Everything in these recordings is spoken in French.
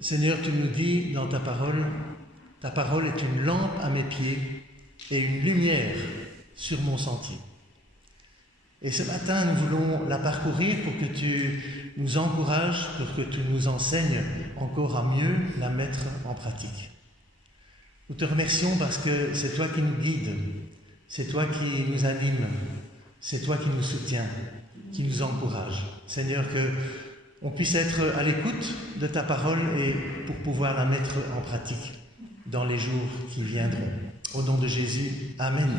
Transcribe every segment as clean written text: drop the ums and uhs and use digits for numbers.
Seigneur, tu nous dis dans ta parole est une lampe à mes pieds et une lumière sur mon sentier. Et ce matin, nous voulons la parcourir pour que tu nous encourages, pour que tu nous enseignes encore à mieux la mettre en pratique. Nous te remercions parce que c'est toi qui nous guides, c'est toi qui nous anime, c'est toi qui nous soutiens, qui nous encourage. Seigneur, que on puisse être à l'écoute de ta parole et pour pouvoir la mettre en pratique dans les jours qui viendront. Au nom de Jésus, Amen.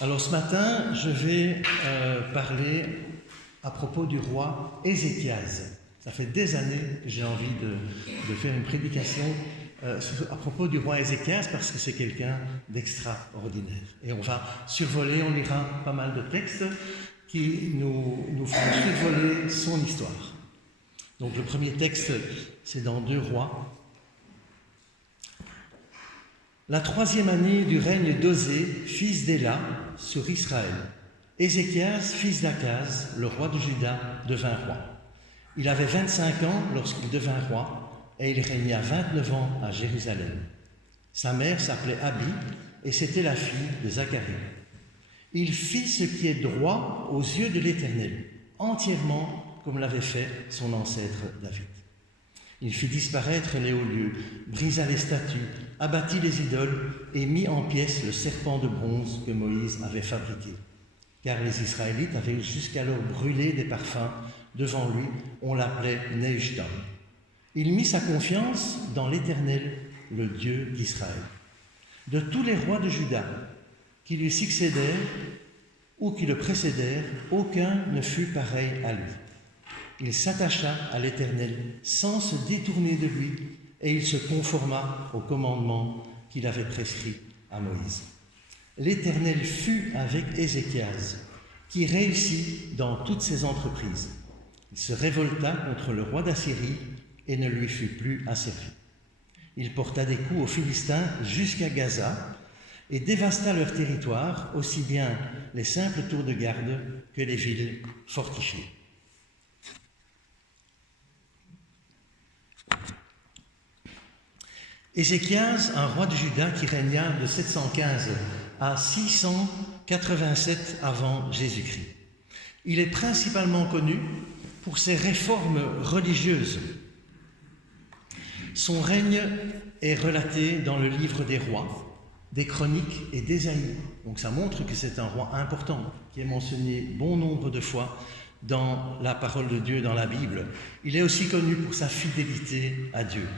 Alors ce matin, je vais parler à propos du roi Ézéchias. Ça fait des années que j'ai envie de faire une prédication à propos du roi Ézéchias parce que c'est quelqu'un d'extraordinaire. Et on va survoler, on lira pas mal de textes qui nous feront survoler son histoire. Donc le premier texte, c'est dans 2 Rois. La 3e année du règne d'Osée, fils d'Éla, sur Israël, Ézéchias, fils d'Akaz, le roi de Juda, devint roi. Il avait 25 ans lorsqu'il devint roi, et il régna 29 ans à Jérusalem. Sa mère s'appelait Abi, et c'était la fille de Zacharie. Il fit ce qui est droit aux yeux de l'Éternel, entièrement comme l'avait fait son ancêtre David. Il fit disparaître les hauts lieux, brisa les statues, abattit les idoles et mit en pièces le serpent de bronze que Moïse avait fabriqué. Car les Israélites avaient jusqu'alors brûlé des parfums devant lui, on l'appelait Nehushtan. Il mit sa confiance dans l'Éternel, le Dieu d'Israël. De tous les rois de Juda qui lui succédèrent ou qui le précédèrent, aucun ne fut pareil à lui. Il s'attacha à l'Éternel sans se détourner de lui et il se conforma au commandement qu'il avait prescrit à Moïse. L'Éternel fut avec Ézéchias, qui réussit dans toutes ses entreprises. Il se révolta contre le roi d'Assyrie et ne lui fut plus asservi. Il porta des coups aux Philistins jusqu'à Gaza et dévasta leur territoire, aussi bien les simples tours de garde que les villes fortifiées. Ézéchias, un roi de Juda qui régna de 715 à 687 avant Jésus-Christ. Il est principalement connu pour ses réformes religieuses. Son règne est relaté dans le livre des rois, des chroniques et d'Ésaïe. Donc ça montre que c'est un roi important qui est mentionné bon nombre de fois dans la parole de Dieu, dans la Bible. Il est aussi connu pour sa fidélité à Dieu.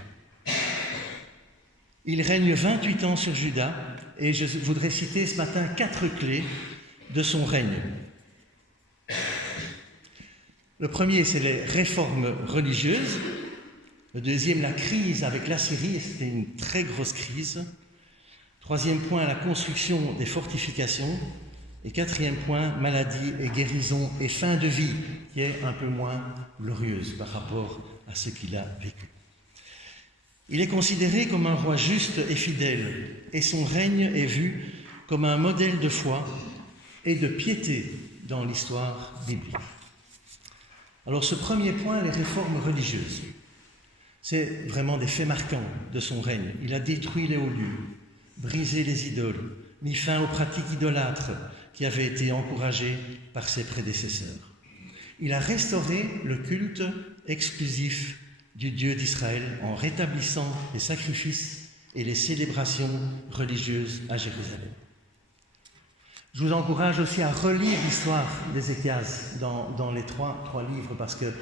Il règne 28 ans sur Juda et je voudrais citer ce matin 4 clés de son règne. Le premier, c'est les réformes religieuses. Le deuxième, la crise avec l'Assyrie, c'était une très grosse crise. 3e point, la construction des fortifications. Et 4e point, maladie et guérison et fin de vie, qui est un peu moins glorieuse par rapport à ce qu'il a vécu. Il est considéré comme un roi juste et fidèle, et son règne est vu comme un modèle de foi et de piété dans l'histoire biblique. Alors ce premier point, les réformes religieuses, c'est vraiment des faits marquants de son règne. Il a détruit les hauts lieux, brisé les idoles, mis fin aux pratiques idolâtres qui avaient été encouragées par ses prédécesseurs. Il a restauré le culte exclusif du Dieu d'Israël en rétablissant les sacrifices et les célébrations religieuses à Jérusalem. Je vous encourage aussi à relire l'histoire d'Ézéchias dans les trois livres parce que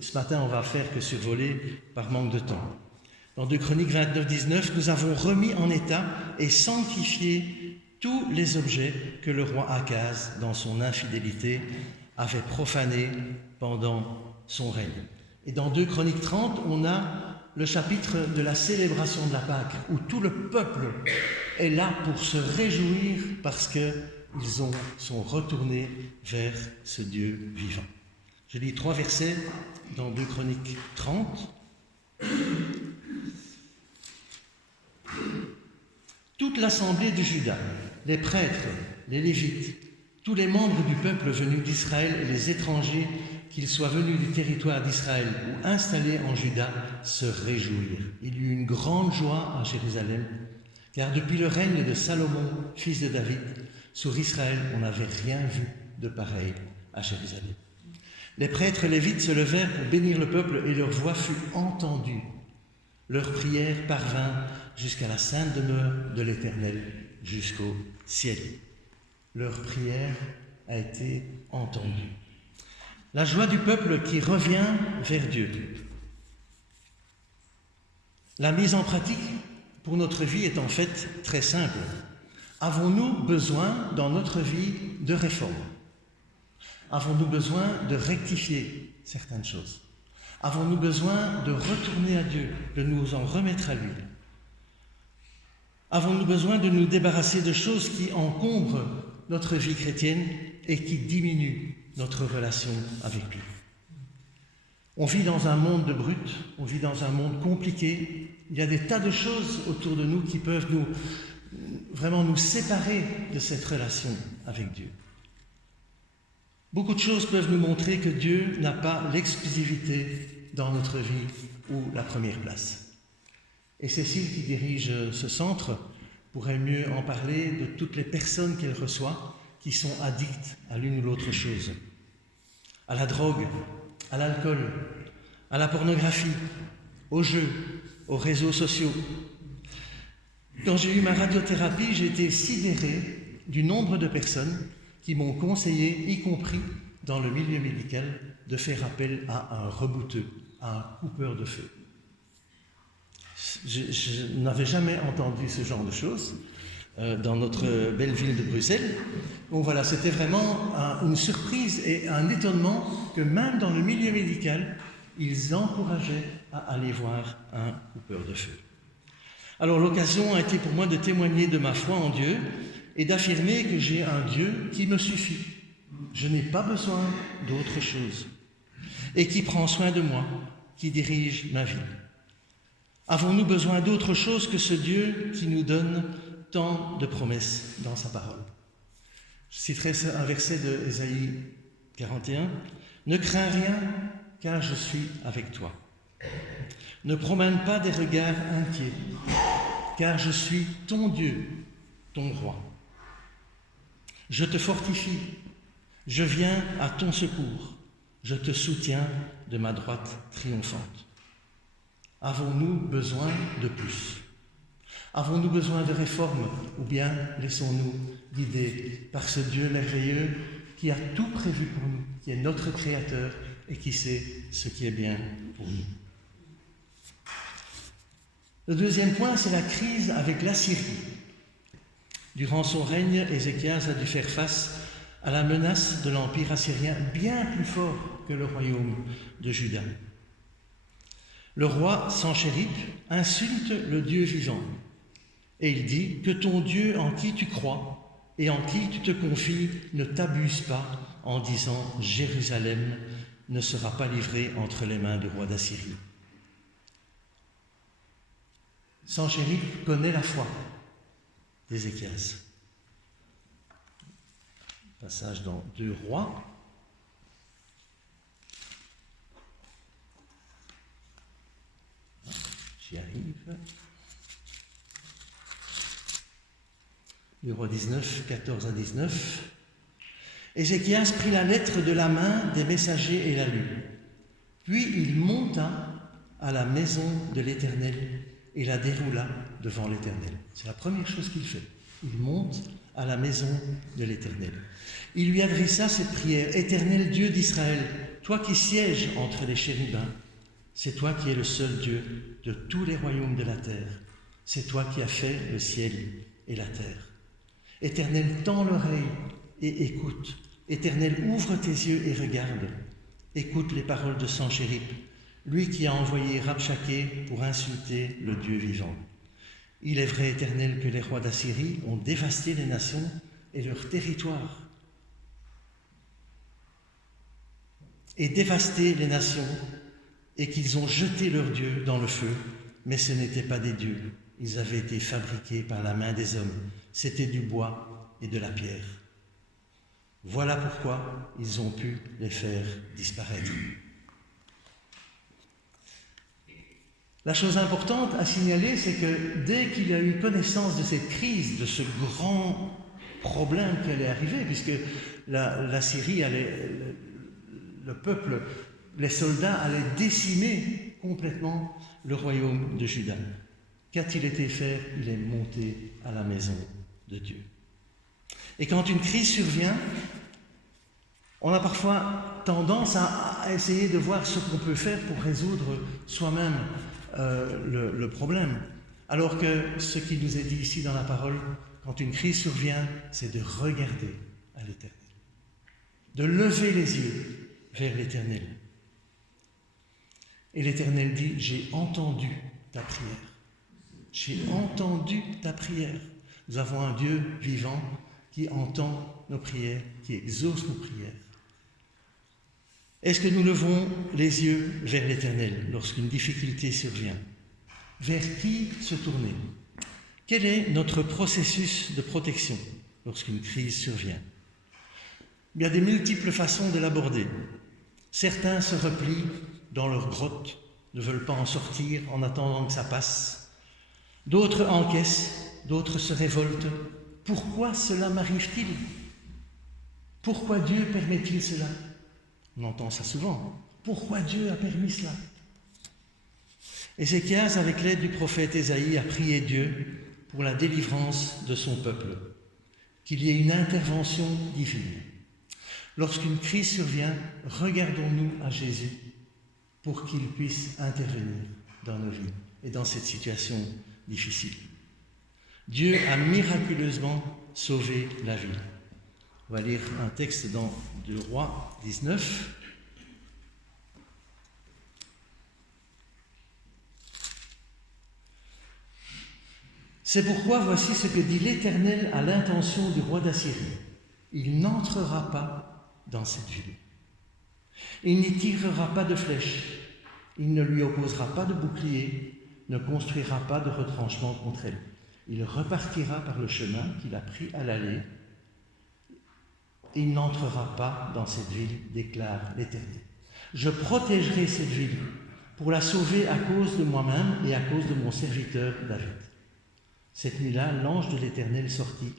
ce matin on va faire que survoler par manque de temps. Dans 2 Chroniques 29-19, nous avons remis en état et sanctifié tous les objets que le roi Akaz, dans son infidélité, avait profanés pendant son règne. Et dans 2 Chroniques 30, on a le chapitre de la célébration de la Pâque, où tout le peuple est là pour se réjouir parce qu'ils sont retournés vers ce Dieu vivant. Je lis 3 versets dans 2 Chroniques 30. Toute l'assemblée de Juda, les prêtres, les Lévites, Tous les membres du peuple venus d'Israël et les étrangers, qu'ils soient venus du territoire d'Israël ou installés en Juda, se réjouirent. Il y eut une grande joie à Jérusalem, car depuis le règne de Salomon, fils de David, sur Israël, on n'avait rien vu de pareil à Jérusalem. Les prêtres lévites se levèrent pour bénir le peuple et leur voix fut entendue. Leur prière parvint jusqu'à la sainte demeure de l'Éternel, jusqu'au ciel. Leur prière a été entendue. La joie du peuple qui revient vers Dieu. La mise en pratique pour notre vie est en fait très simple. Avons-nous besoin dans notre vie de réforme? Avons-nous besoin de rectifier certaines choses? Avons-nous besoin de retourner à Dieu, de nous en remettre à lui? Avons-nous besoin de nous débarrasser de choses qui encombrent notre vie chrétienne et qui diminuent notre relation avec lui? On vit dans un monde de brutes, on vit dans un monde compliqué. Il y a des tas de choses autour de nous qui peuvent vraiment nous séparer de cette relation avec Dieu. Beaucoup de choses peuvent nous montrer que Dieu n'a pas l'exclusivité dans notre vie ou la première place. Et Cécile, qui dirige ce centre, pourrait mieux en parler de toutes les personnes qu'elle reçoit qui sont addictes à l'une ou l'autre chose. À la drogue, à l'alcool, à la pornographie, aux jeux, aux réseaux sociaux. Quand j'ai eu ma radiothérapie, j'ai été sidéré du nombre de personnes qui m'ont conseillé, y compris dans le milieu médical, de faire appel à un rebouteux, à un coupeur de feu. Je n'avais jamais entendu ce genre de choses dans notre belle ville de Bruxelles. Donc voilà, c'était vraiment une surprise et un étonnement que même dans le milieu médical, ils encourageaient à aller voir un coupeur de feu. Alors l'occasion a été pour moi de témoigner de ma foi en Dieu et d'affirmer que j'ai un Dieu qui me suffit. Je n'ai pas besoin d'autre chose et qui prend soin de moi, qui dirige ma vie. Avons-nous besoin d'autre chose que ce Dieu qui nous donne tant de promesses dans sa parole? Je citerai un verset de Ésaïe 41. « Ne crains rien, car je suis avec toi. Ne promène pas des regards inquiets, car je suis ton Dieu, ton roi. Je te fortifie, je viens à ton secours, je te soutiens de ma droite triomphante. » Avons-nous besoin de plus? Avons-nous besoin de réformes ou bien laissons-nous guider par ce Dieu merveilleux qui a tout prévu pour nous, qui est notre Créateur et qui sait ce qui est bien pour nous? Le deuxième point, c'est la crise avec l'Assyrie. Durant son règne, Ézéchias a dû faire face à la menace de l'Empire assyrien bien plus fort que le royaume de Juda. Le roi Sanchérib insulte le Dieu vivant et il dit que ton Dieu en qui tu crois et en qui tu te confies ne t'abuse pas en disant Jérusalem ne sera pas livrée entre les mains du roi d'Assyrie. Sanchérib connaît la foi d'Ézéchias. Passage dans 2 Rois. J'y arrive. 2 Rois 19, 14 à 19. Ézéchias prit la lettre de la main des messagers et la lut. Puis il monta à la maison de l'Éternel et la déroula devant l'Éternel. C'est la première chose qu'il fait. Il monte à la maison de l'Éternel. Il lui adressa cette prière. Éternel Dieu d'Israël, toi qui sièges entre les chérubins, c'est toi qui es le seul Dieu de tous les royaumes de la terre. C'est toi qui as fait le ciel et la terre. Éternel, tends l'oreille et écoute. Éternel, ouvre tes yeux et regarde. Écoute les paroles de Sanchérib, lui qui a envoyé Rabchaké pour insulter le Dieu vivant. Il est vrai, Éternel, que les rois d'Assyrie ont dévasté les nations et leur territoire. Et dévasté les nations, et qu'ils ont jeté leurs dieux dans le feu, mais ce n'étaient pas des dieux. Ils avaient été fabriqués par la main des hommes. C'était du bois et de la pierre. Voilà pourquoi ils ont pu les faire disparaître. La chose importante à signaler, c'est que dès qu'il a eu connaissance de cette crise, de ce grand problème qui allait arriver, puisque la Syrie allait, le peuple, les soldats allaient décimer complètement le royaume de Juda. Qu'a-t-il été faire? Il est monté à la maison de Dieu. Et quand une crise survient, on a parfois tendance à essayer de voir ce qu'on peut faire pour résoudre soi-même le problème. Alors que ce qui nous est dit ici dans la parole, quand une crise survient, c'est de regarder à l'Éternel, de lever les yeux vers l'Éternel. Et l'Éternel dit, j'ai entendu ta prière. J'ai entendu ta prière. Nous avons un Dieu vivant qui entend nos prières, qui exauce nos prières. Est-ce que nous levons les yeux vers l'Éternel lorsqu'une difficulté survient? Vers qui se tourner? Quel est notre processus de protection lorsqu'une crise survient? Il y a des multiples façons de l'aborder. Certains se replient dans leur grotte, ne veulent pas en sortir en attendant que ça passe. D'autres encaissent, d'autres se révoltent. Pourquoi cela m'arrive-t-il? Pourquoi Dieu permet-il cela? On entend ça souvent. Pourquoi Dieu a permis cela? Ézéchias, avec l'aide du prophète Ésaïe, a prié Dieu pour la délivrance de son peuple, qu'il y ait une intervention divine. Lorsqu'une crise survient, regardons-nous à Jésus pour qu'il puisse intervenir dans nos vies et dans cette situation difficile. Dieu a miraculeusement sauvé la vie. On va lire un texte dans 2 Rois 19. C'est pourquoi voici ce que dit l'Éternel à l'intention du roi d'Assyrie. Il n'entrera pas dans cette ville. Il n'y tirera pas de flèche. Il ne lui opposera pas de bouclier, ne construira pas de retranchement contre elle. Il repartira par le chemin qu'il a pris à l'aller. Il n'entrera pas dans cette ville, déclare l'Éternel. Je protégerai cette ville pour la sauver à cause de moi-même et à cause de mon serviteur David. Cette nuit-là, l'ange de l'Éternel sortit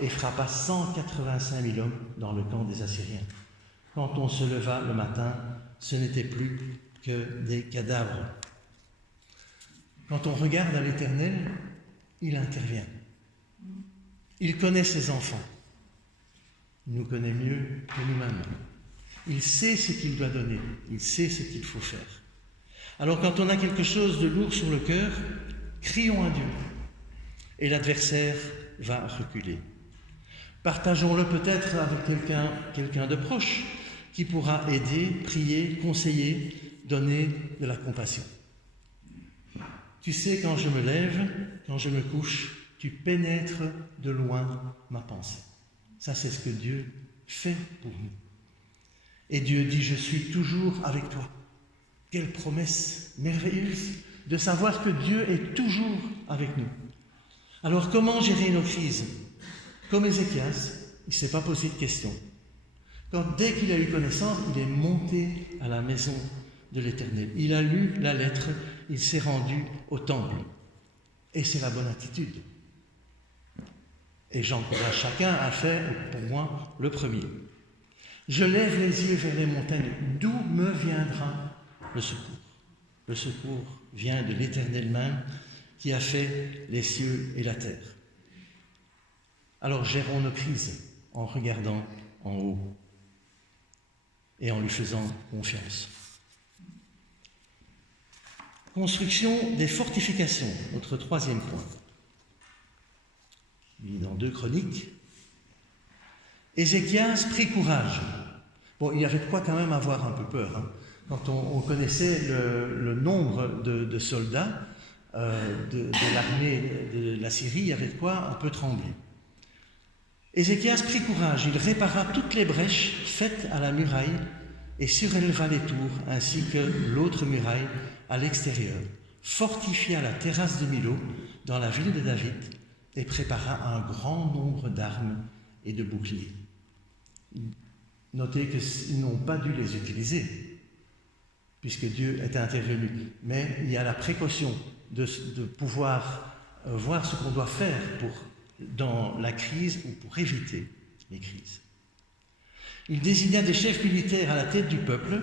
et frappa 185 000 hommes dans le camp des Assyriens. Quand on se leva le matin, ce n'était plus que des cadavres. Quand on regarde à l'Éternel, il intervient. Il connaît ses enfants. Il nous connaît mieux que nous-mêmes. Il sait ce qu'il doit donner. Il sait ce qu'il faut faire. Alors quand on a quelque chose de lourd sur le cœur, crions à Dieu. Et l'adversaire va reculer. Partageons-le peut-être avec quelqu'un de proche qui pourra aider, prier, conseiller, donner de la compassion. Tu sais, quand je me lève, quand je me couche, tu pénètres de loin ma pensée. Ça, c'est ce que Dieu fait pour nous. Et Dieu dit, je suis toujours avec toi. Quelle promesse merveilleuse de savoir que Dieu est toujours avec nous. Alors, comment gérer nos crises? Comme Ézéchias, il ne s'est pas posé de questions. Dès qu'il a eu connaissance, il est monté à la maison de l'Éternel. Il a lu la lettre, il s'est rendu au temple. Et c'est la bonne attitude. Et j'encourage chacun à faire, pour moi, le premier. Je lève les yeux vers les montagnes. D'où me viendra le secours? Le secours vient de l'Éternel même qui a fait les cieux et la terre. Alors gérons nos crises en regardant en haut et en lui faisant confiance. Construction des fortifications, notre troisième point. Dans 2 Chroniques, Ézéchias prit courage. Bon, il y avait de quoi quand même avoir un peu peur. Hein. Quand on connaissait le nombre de soldats de l'armée de la Syrie, il y avait de quoi un peu trembler. Ézéchias prit courage, il répara toutes les brèches faites à la muraille et suréleva les tours, ainsi que l'autre muraille à l'extérieur, fortifia la terrasse de Milo dans la ville de David et prépara un grand nombre d'armes et de boucliers. Notez qu'ils n'ont pas dû les utiliser, puisque Dieu est intervenu. Mais il y a la précaution de pouvoir voir ce qu'on doit faire dans la crise ou pour éviter les crises. Il désigna des chefs militaires à la tête du peuple,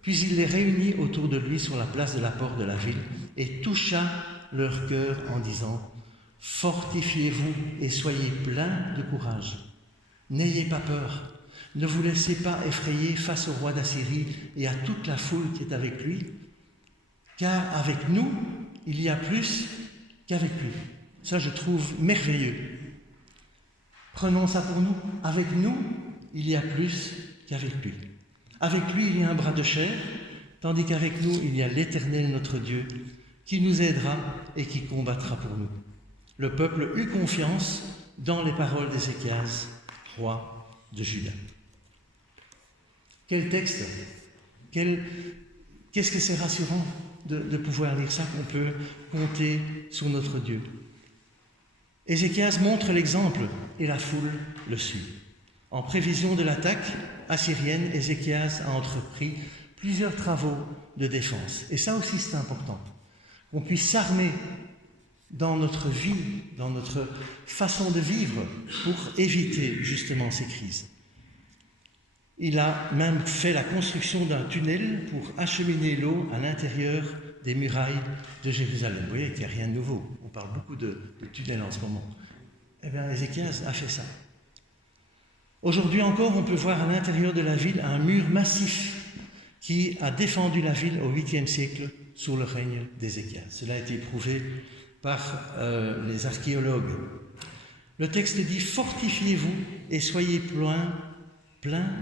puis il les réunit autour de lui sur la place de la porte de la ville et toucha leur cœur en disant « Fortifiez-vous et soyez pleins de courage. N'ayez pas peur, ne vous laissez pas effrayer face au roi d'Assyrie et à toute la foule qui est avec lui, car avec nous, il y a plus qu'avec lui. » Ça, je trouve merveilleux. Prenons ça pour nous. Avec nous, il y a plus qu'avec lui. Avec lui, il y a un bras de chair, tandis qu'avec nous, il y a l'Éternel, notre Dieu, qui nous aidera et qui combattra pour nous. Le peuple eut confiance dans les paroles d'Ézéchias, roi de Juda. Quel texte! Qu'est-ce que c'est rassurant de pouvoir lire ça, qu'on peut compter sur notre Dieu. Ézéchias montre l'exemple et la foule le suit. En prévision de l'attaque assyrienne, Ézéchias a entrepris plusieurs travaux de défense. Et ça aussi, c'est important. Qu'on puisse s'armer dans notre vie, dans notre façon de vivre, pour éviter justement ces crises. Il a même fait la construction d'un tunnel pour acheminer l'eau à l'intérieur des murailles de Jérusalem. Vous voyez qu'il n'y a rien de nouveau. On parle beaucoup de tunnels en ce moment. Eh bien, Ézéchias a fait ça. Aujourd'hui encore, on peut voir à l'intérieur de la ville un mur massif qui a défendu la ville au 8e siècle sous le règne d'Ézéchias. Cela a été prouvé par les archéologues. Le texte dit « Fortifiez-vous et soyez plein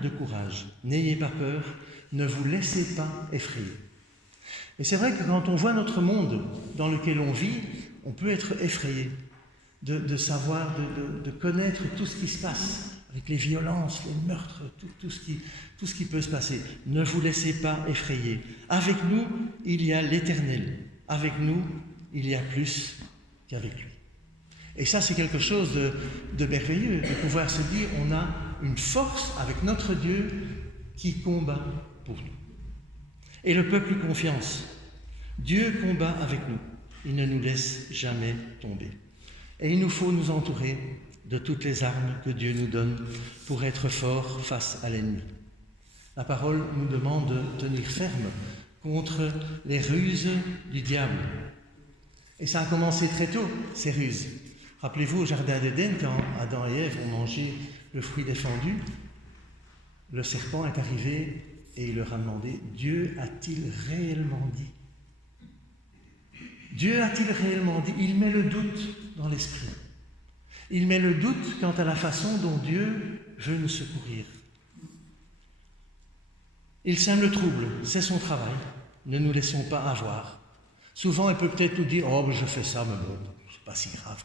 de courage. N'ayez pas peur, ne vous laissez pas effrayer. » Et c'est vrai que quand on voit notre monde dans lequel on vit, on peut être effrayé de savoir, de connaître tout ce qui se passe, avec les violences, les meurtres, tout ce qui peut se passer. Ne vous laissez pas effrayer. Avec nous, il y a l'Éternel. Avec nous, il y a plus qu'avec lui. Et ça, c'est quelque chose de merveilleux, de pouvoir se dire, on a une force avec notre Dieu qui combat pour nous. Et le peuple eut confiance. Dieu combat avec nous. Il ne nous laisse jamais tomber. Et il nous faut nous entourer de toutes les armes que Dieu nous donne pour être forts face à l'ennemi. La parole nous demande de tenir ferme contre les ruses du diable. Et ça a commencé très tôt, ces ruses. Rappelez-vous au jardin d'Éden, quand Adam et Ève ont mangé le fruit défendu, le serpent est arrivé et il leur a demandé « Dieu a-t-il réellement dit ?» Dieu a-t-il réellement dit? Il met le doute dans l'esprit. Il met le doute quant à la façon dont Dieu veut nous secourir. Il sème le trouble, c'est son travail. Ne nous laissons pas avoir. Souvent, il peut peut-être nous dire « Oh, je fais ça, mais bon, c'est pas si grave.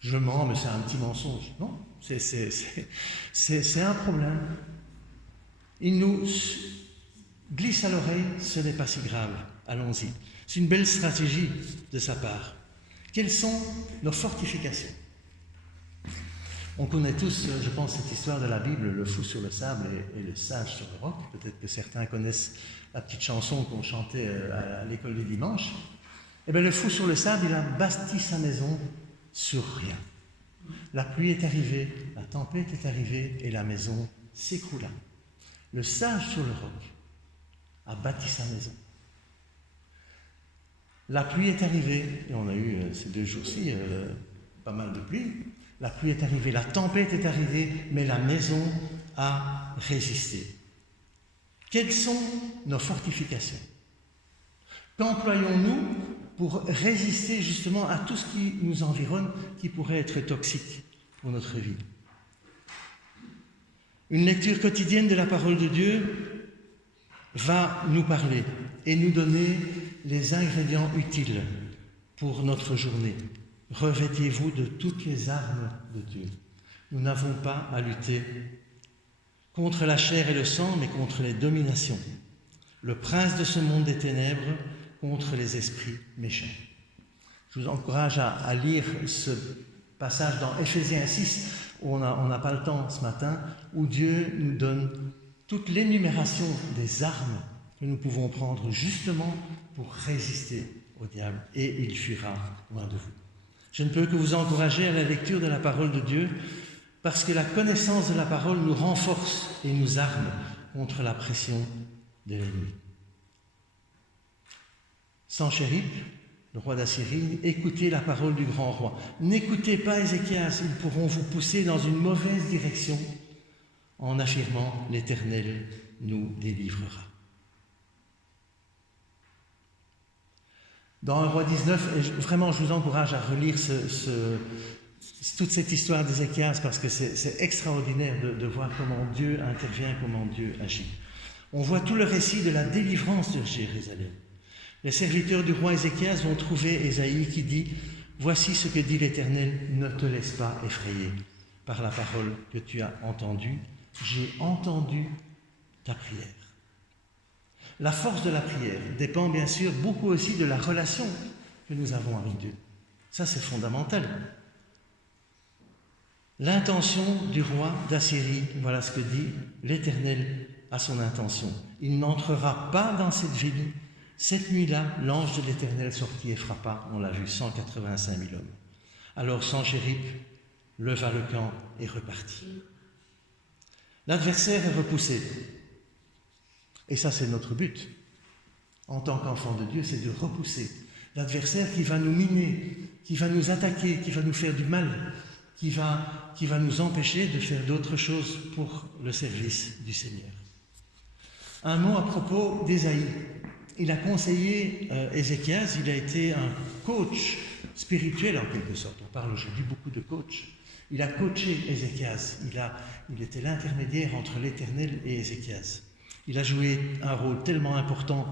Je mens, mais c'est un petit mensonge. » Non, c'est un problème. Il nous glisse à l'oreille « Ce n'est pas si grave, allons-y. » C'est une belle stratégie de sa part. Quelles sont nos fortifications? On connaît tous, je pense, cette histoire de la Bible, le fou sur le sable et le sage sur le roc. Peut-être que certains connaissent la petite chanson qu'on chantait à l'école du dimanche. Eh bien, le fou sur le sable, il a bâti sa maison sur rien. La pluie est arrivée, la tempête est arrivée et la maison s'écroula. Le sage sur le roc a bâti sa maison. La pluie est arrivée, et on a eu ces 2 jours-ci pas mal de pluie. La pluie est arrivée, la tempête est arrivée, mais la maison a résisté. Quelles sont nos fortifications? Qu'employons-nous pour résister justement à tout ce qui nous environne, qui pourrait être toxique pour notre vie? Une lecture quotidienne de la parole de Dieu va nous parler et nous donner les ingrédients utiles pour notre journée. Revêtez-vous de toutes les armes de Dieu. Nous n'avons pas à lutter contre la chair et le sang, mais contre les dominations. Le prince de ce monde des ténèbres contre les esprits méchants. Je vous encourage à lire ce passage dans Éphésiens 6, on n'a pas le temps ce matin, où Dieu nous donne toute l'énumération des armes que nous pouvons prendre justement pour résister au diable, et il fuira loin de vous. Je ne peux que vous encourager à la lecture de la parole de Dieu, parce que la connaissance de la parole nous renforce et nous arme contre la pression de l'ennemi. Sanchérib, le roi d'Assyrie, écoutez la parole du grand roi. N'écoutez pas Ézéchias, ils pourront vous pousser dans une mauvaise direction en affirmant « l'Éternel nous délivrera ». Dans 1 roi 19, et vraiment je vous encourage à relire toute cette histoire d'Ézéchias parce que c'est extraordinaire de voir comment Dieu intervient, comment Dieu agit. On voit tout le récit de la délivrance de Jérusalem. Les serviteurs du roi Ézéchias vont trouver Ésaïe qui dit « Voici ce que dit l'Éternel, ne te laisse pas effrayer par la parole que tu as entendue. J'ai entendu ta prière. » La force de la prière dépend bien sûr beaucoup aussi de la relation que nous avons avec Dieu. Ça, c'est fondamental. L'intention du roi d'Assyrie, voilà ce que dit l'Éternel à son intention. Il n'entrera pas dans cette ville. Cette nuit-là, l'ange de l'Éternel sortit et frappa, on l'a vu, 185 000 hommes. Alors Sanchérib leva le camp et repartit. L'adversaire est repoussé. Et ça, c'est notre but. En tant qu'enfant de Dieu, c'est de repousser l'adversaire qui va nous miner, qui va nous attaquer, qui va nous faire du mal, qui va nous empêcher de faire d'autres choses pour le service du Seigneur. Un mot à propos d'Ésaïe. Il a conseillé Ézéchias, il a été un coach spirituel en quelque sorte. On parle aujourd'hui beaucoup de coach. Il a coaché Ézéchias, il était l'intermédiaire entre l'Éternel et Ézéchias. Il a joué un rôle tellement important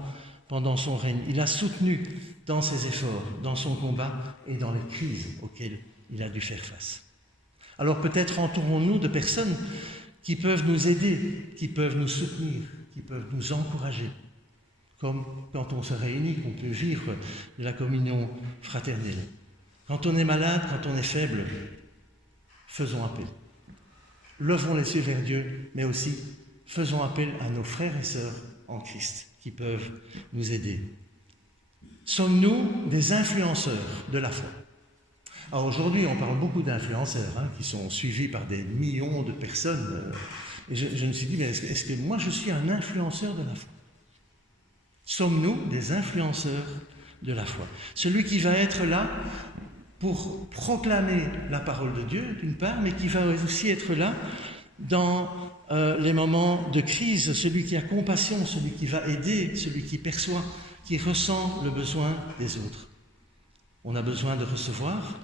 pendant son règne. Il a soutenu dans ses efforts, dans son combat et dans les crises auxquelles il a dû faire face. Alors peut-être entourons-nous de personnes qui peuvent nous aider, qui peuvent nous soutenir, qui peuvent nous encourager. Comme quand on se réunit, qu'on peut vivre de la communion fraternelle. Quand on est malade, quand on est faible, faisons appel. Levons les yeux vers Dieu, mais aussi faisons appel à nos frères et sœurs en Christ qui peuvent nous aider. Sommes-nous des influenceurs de la foi? Alors aujourd'hui, on parle beaucoup d'influenceurs qui sont suivis par des millions de personnes. Et je me suis dit, mais est-ce que moi je suis un influenceur de la foi? Sommes-nous des influenceurs de la foi? Celui qui va être là pour proclamer la parole de Dieu, d'une part, mais qui va aussi être là dans les moments de crise, celui qui a compassion, celui qui va aider, celui qui perçoit, qui ressent le besoin des autres. On a besoin de recevoir,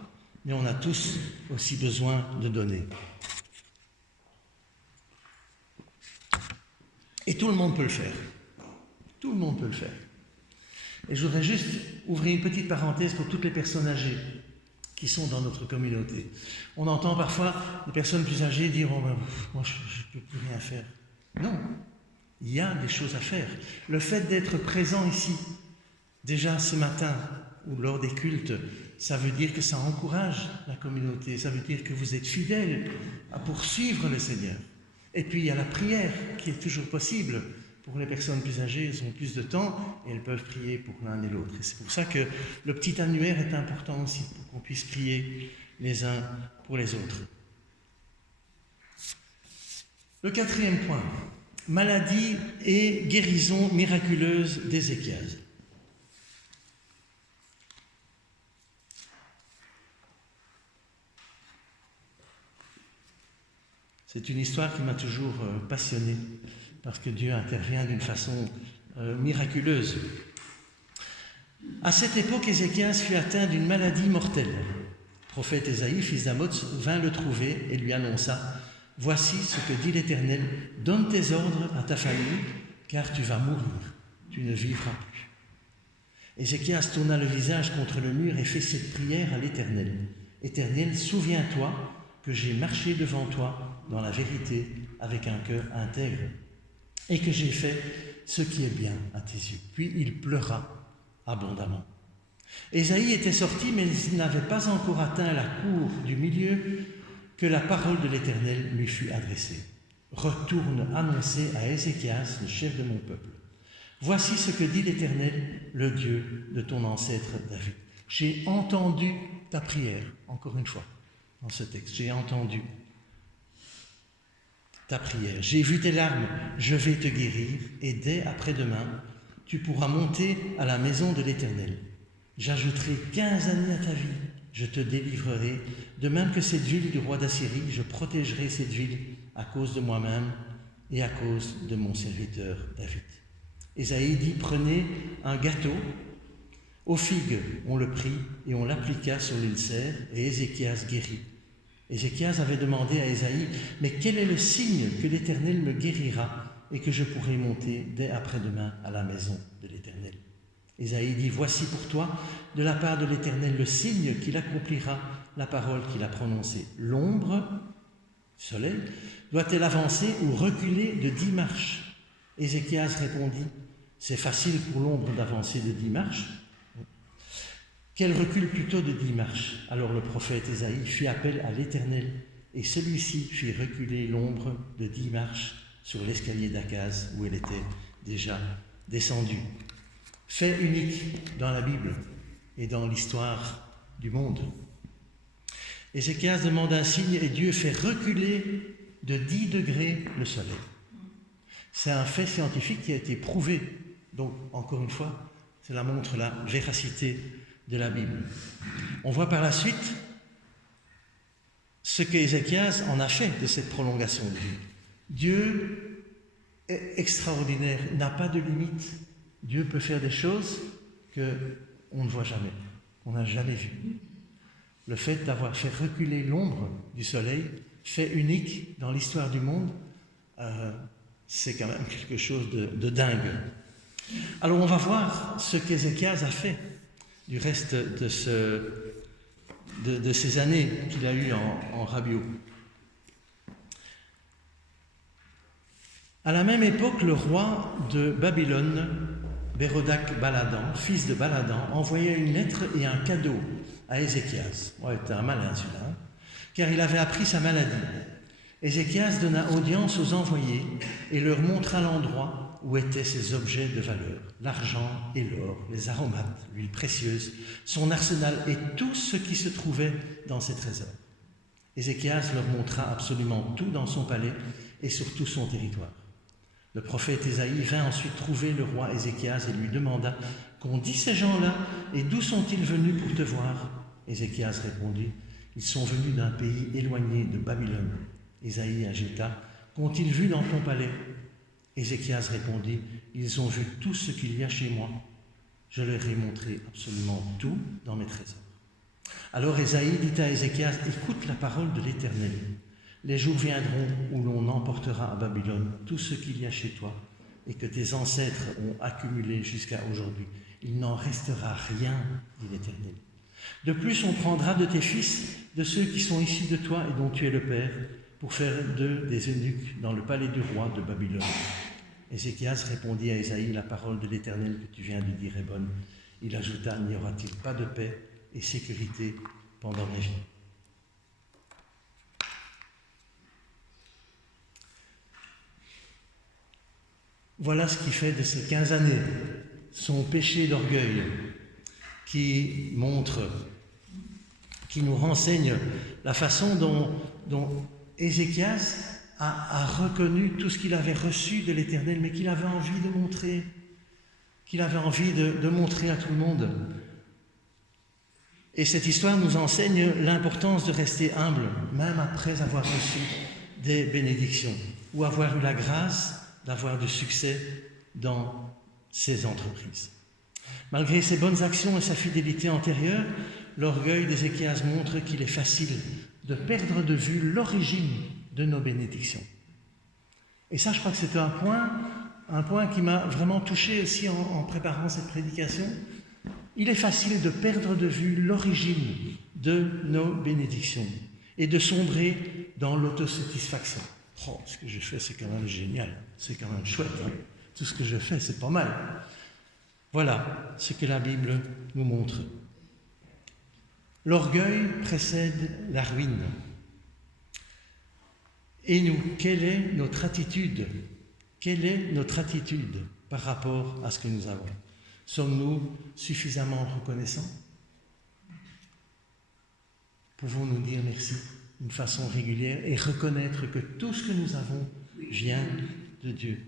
mais on a tous aussi besoin de donner. Et tout le monde peut le faire. Tout le monde peut le faire. Et je voudrais juste ouvrir une petite parenthèse pour toutes les personnes âgées qui sont dans notre communauté. On entend parfois les personnes plus âgées dire « Oh ben, moi je ne peux plus rien faire ». Non, il y a des choses à faire. Le fait d'être présent ici, déjà ce matin ou lors des cultes, ça veut dire que ça encourage la communauté, ça veut dire que vous êtes fidèles à poursuivre le Seigneur. Et puis il y a la prière qui est toujours possible. Pour les personnes plus âgées, elles ont plus de temps et elles peuvent prier pour l'un et l'autre. Et c'est pour ça que le petit annuaire est important aussi, pour qu'on puisse prier les uns pour les autres. Le quatrième point, maladie et guérison miraculeuse d'Ézéchias. C'est une histoire qui m'a toujours passionné, parce que Dieu intervient d'une façon miraculeuse. À cette époque, Ézéchias fut atteint d'une maladie mortelle. Le prophète Ésaïe, fils d'Amoz, vint le trouver et lui annonça « Voici ce que dit l'Éternel, donne tes ordres à ta famille, car tu vas mourir, tu ne vivras plus. » Ézéchias tourna le visage contre le mur et fit cette prière à l'Éternel. « Éternel, souviens-toi que j'ai marché devant toi dans la vérité avec un cœur intègre, et que j'ai fait ce qui est bien à tes yeux. » Puis il pleura abondamment. Ésaïe était sorti, mais il n'avait pas encore atteint la cour du milieu que la parole de l'Éternel lui fut adressée. Retourne annoncer à Ézéchias, le chef de mon peuple. Voici ce que dit l'Éternel, le Dieu de ton ancêtre David. J'ai entendu ta prière, encore une fois, dans ce texte. J'ai entendu ta prière. J'ai vu tes larmes, je vais te guérir, et dès après-demain, tu pourras monter à la maison de l'Éternel. J'ajouterai 15 années à ta vie, je te délivrerai. De même que cette ville du roi d'Assyrie, je protégerai cette ville à cause de moi-même et à cause de mon serviteur David. Ésaïe dit, prenez un gâteau, aux figues on le prit et on l'appliqua sur l'ulcère, et Ézéchias guérit. Ézéchias avait demandé à Ésaïe, mais quel est le signe que l'Éternel me guérira et que je pourrai monter dès après-demain à la maison de l'Éternel? Ésaïe dit, voici pour toi, de la part de l'Éternel, le signe qu'il accomplira la parole qu'il a prononcée. L'ombre, soleil, doit-elle avancer ou reculer de 10 marches? Ézéchias répondit, c'est facile pour l'ombre d'avancer de 10 marches. Qu'elle recule plutôt de 10 marches. Alors le prophète Ésaïe fit appel à l'Éternel, et celui-ci fit reculer l'ombre de 10 marches sur l'escalier d'Akaz où elle était déjà descendue. Fait unique dans la Bible et dans l'histoire du monde. Ézéchias demande un signe et Dieu fait reculer de 10 degrés le soleil. C'est un fait scientifique qui a été prouvé. Donc, encore une fois, cela montre la véracité de la Bible. On voit par la suite ce qu'Ézéchias en a fait de cette prolongation de vie. Dieu est extraordinaire, il n'a pas de limite. Dieu peut faire des choses qu'on ne voit jamais, qu'on n'a jamais vues. Le fait d'avoir fait reculer l'ombre du soleil, fait unique dans l'histoire du monde, c'est quand même quelque chose de dingue. Alors on va voir ce qu'Ézéchias a fait du reste de ces années qu'il a eues en Rabio. À la même époque, le roi de Babylone, Bérodac Baladan, fils de Baladan, envoyait une lettre et un cadeau à Ézéchias. Ouais, c'était un malin celui-là, hein, car il avait appris sa maladie. Ézéchias donna audience aux envoyés et leur montra l'endroit où étaient ses objets de valeur, l'argent et l'or, les aromates, l'huile précieuse, son arsenal et tout ce qui se trouvait dans ses trésors. Ézéchias leur montra absolument tout dans son palais et sur tout son territoire. Le prophète Ésaïe vint ensuite trouver le roi Ézéchias et lui demanda « Qu'ont dit ces gens-là et d'où sont-ils venus pour te voir ?» Ézéchias répondit « Ils sont venus d'un pays éloigné de Babylone. » Ésaïe ajouta « Qu'ont-ils vu dans ton palais ?» Ézéchias répondit « Ils ont vu tout ce qu'il y a chez moi. Je leur ai montré absolument tout dans mes trésors. » Alors Ésaïe dit à Ézéchias « Écoute la parole de l'Éternel. Les jours viendront où l'on emportera à Babylone tout ce qu'il y a chez toi et que tes ancêtres ont accumulé jusqu'à aujourd'hui. Il n'en restera rien, dit l'Éternel. De plus, on prendra de tes fils, de ceux qui sont issus de toi et dont tu es le père, pour faire d'eux des eunuques dans le palais du roi de Babylone. » Ézéchias répondit à Ésaïe, « La parole de l'Éternel que tu viens de dire est bonne. » Il ajouta, « N'y aura-t-il pas de paix et sécurité pendant ma vie ?» Voilà ce qui fait de ces 15 années son péché d'orgueil qui montre, qui nous renseigne la façon dont Ézéchias a reconnu tout ce qu'il avait reçu de l'Éternel, mais qu'il avait envie de montrer, de montrer à tout le monde. Et cette histoire nous enseigne l'importance de rester humble, même après avoir reçu des bénédictions, ou avoir eu la grâce d'avoir du succès dans ses entreprises. Malgré ses bonnes actions et sa fidélité antérieure, l'orgueil d'Ézéchias montre qu'il est facile de perdre de vue l'origine de nos bénédictions. Et ça, je crois que c'était un point qui m'a vraiment touché aussi en préparant cette prédication. Il est facile de perdre de vue l'origine de nos bénédictions et de sombrer dans l'autosatisfaction. Oh, ce que je fais, c'est quand même génial, c'est quand même chouette, hein. Tout ce que je fais, c'est pas mal. Voilà ce que la Bible nous montre. L'orgueil précède la ruine. Et nous, quelle est notre attitude? Quelle est notre attitude par rapport à ce que nous avons? Sommes-nous suffisamment reconnaissants? Pouvons-nous dire merci d'une façon régulière et reconnaître que tout ce que nous avons vient de Dieu?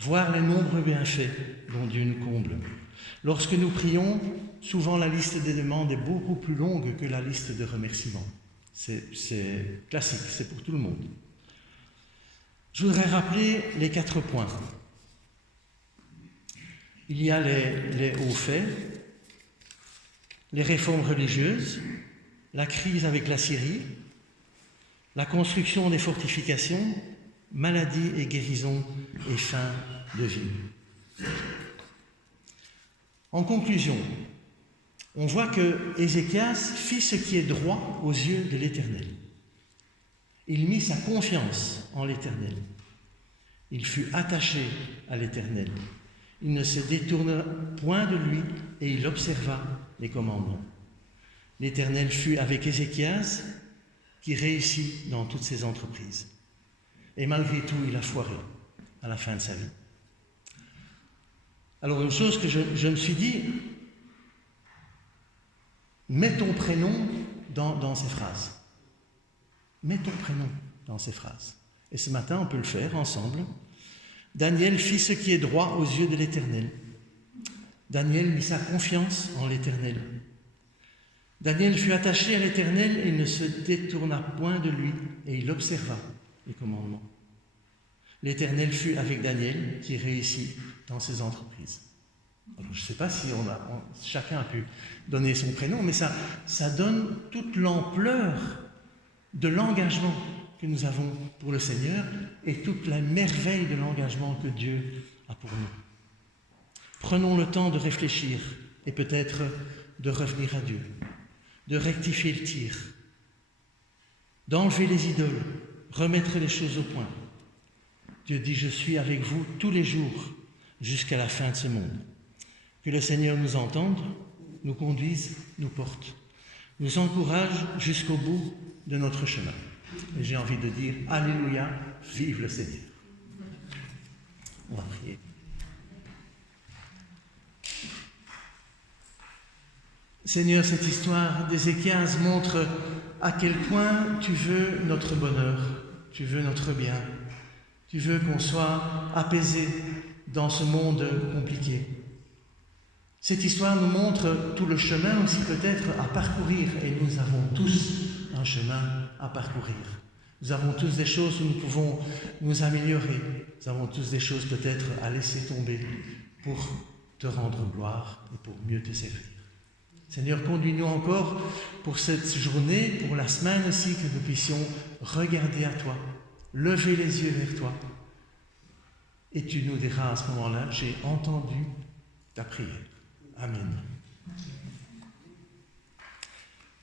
Voir les nombreux bienfaits dont Dieu nous comble. Lorsque nous prions, souvent la liste des demandes est beaucoup plus longue que la liste de remerciements. C'est classique, c'est pour tout le monde. Je voudrais rappeler les 4 points. Il y a les hauts faits, les réformes religieuses, la crise avec la Syrie, la construction des fortifications, maladie et guérison et fin de vie. En conclusion, on voit que Ézéchias fit ce qui est droit aux yeux de l'Éternel. Il mit sa confiance en l'Éternel. Il fut attaché à l'Éternel. Il ne se détourna point de lui et il observa les commandements. L'Éternel fut avec Ézéchias qui réussit dans toutes ses entreprises. Et malgré tout, il a foiré à la fin de sa vie. Alors une chose que je me suis dit, mets ton prénom dans ces phrases. Mets ton prénom dans ces phrases. Et ce matin, on peut le faire ensemble. Daniel fit ce qui est droit aux yeux de l'Éternel. Daniel mit sa confiance en l'Éternel. Daniel fut attaché à l'Éternel et il ne se détourna point de lui et il observa les commandements. L'Éternel fut avec Daniel qui réussit dans ses entreprises. Alors, je ne sais pas si chacun a pu donner son prénom, mais ça donne toute l'ampleur de l'engagement que nous avons pour le Seigneur et toute la merveille de l'engagement que Dieu a pour nous. Prenons le temps de réfléchir et peut-être de revenir à Dieu, de rectifier le tir, d'enlever les idoles, remettre les choses au point. Dieu dit « Je suis avec vous tous les jours jusqu'à la fin de ce monde ». Que le Seigneur nous entende, nous conduise, nous porte, nous encourage jusqu'au bout de notre chemin. Et j'ai envie de dire « Alléluia, vive le Seigneur ». On va prier. Seigneur, cette histoire d'Ézéchias montre à quel point tu veux notre bonheur, tu veux notre bien, tu veux qu'on soit apaisé dans ce monde compliqué. Cette histoire nous montre tout le chemin aussi peut-être à parcourir et nous avons tous un chemin à parcourir. Nous avons tous des choses où nous pouvons nous améliorer. Nous avons tous des choses peut-être à laisser tomber pour te rendre gloire et pour mieux te servir. Seigneur, conduis-nous encore pour cette journée, pour la semaine aussi, que nous puissions regarder à toi, lever les yeux vers toi. Et tu nous diras à ce moment-là, j'ai entendu ta prière. Amen.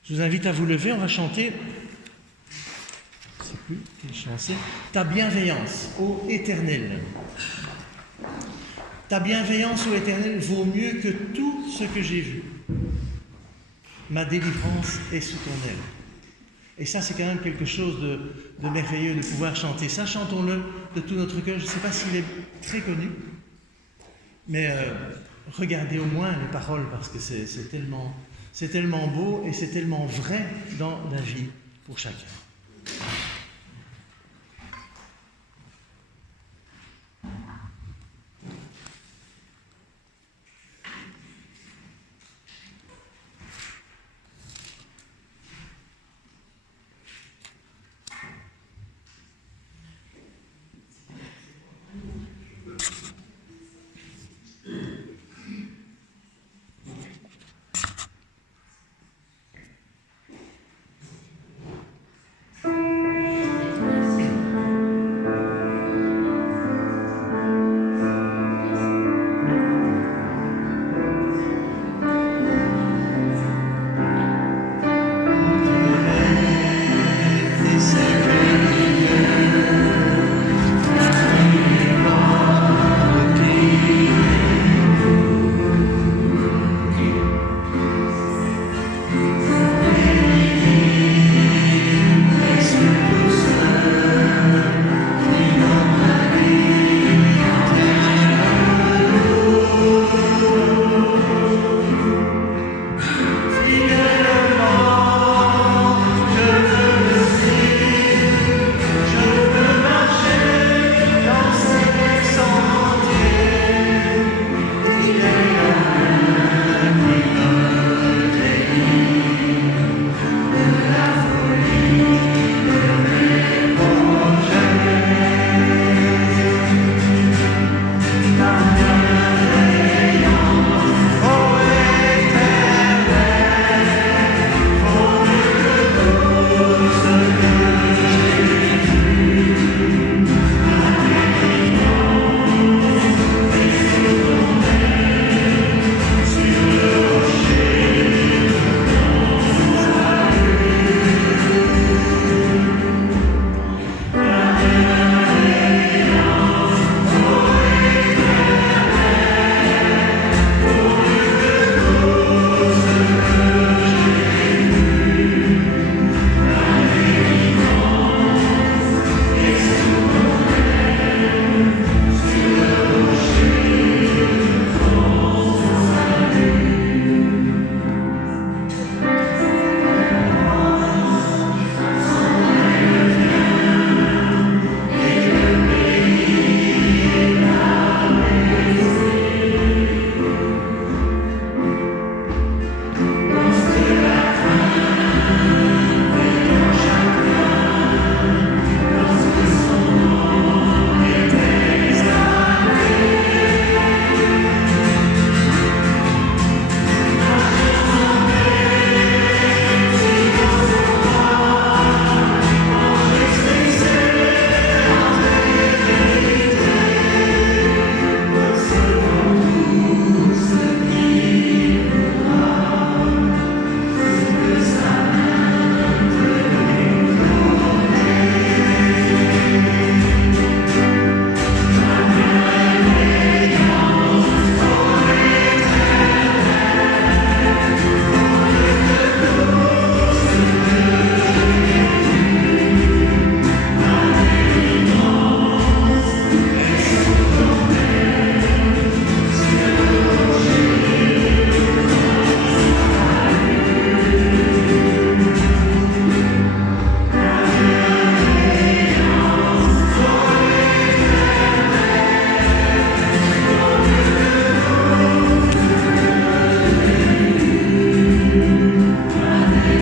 Je vous invite à vous lever, on va chanter, je ne sais plus quelle chanson, ta bienveillance, ô Éternel. Ta bienveillance, ô Éternel, vaut mieux que tout ce que j'ai vu. Ma délivrance est sous ton aile. Et ça, c'est quand même quelque chose de merveilleux de pouvoir chanter ça. Chantons-le de tout notre cœur. Je ne sais pas s'il est très connu, mais regardez au moins les paroles parce que c'est tellement beau et c'est tellement vrai dans la vie pour chacun.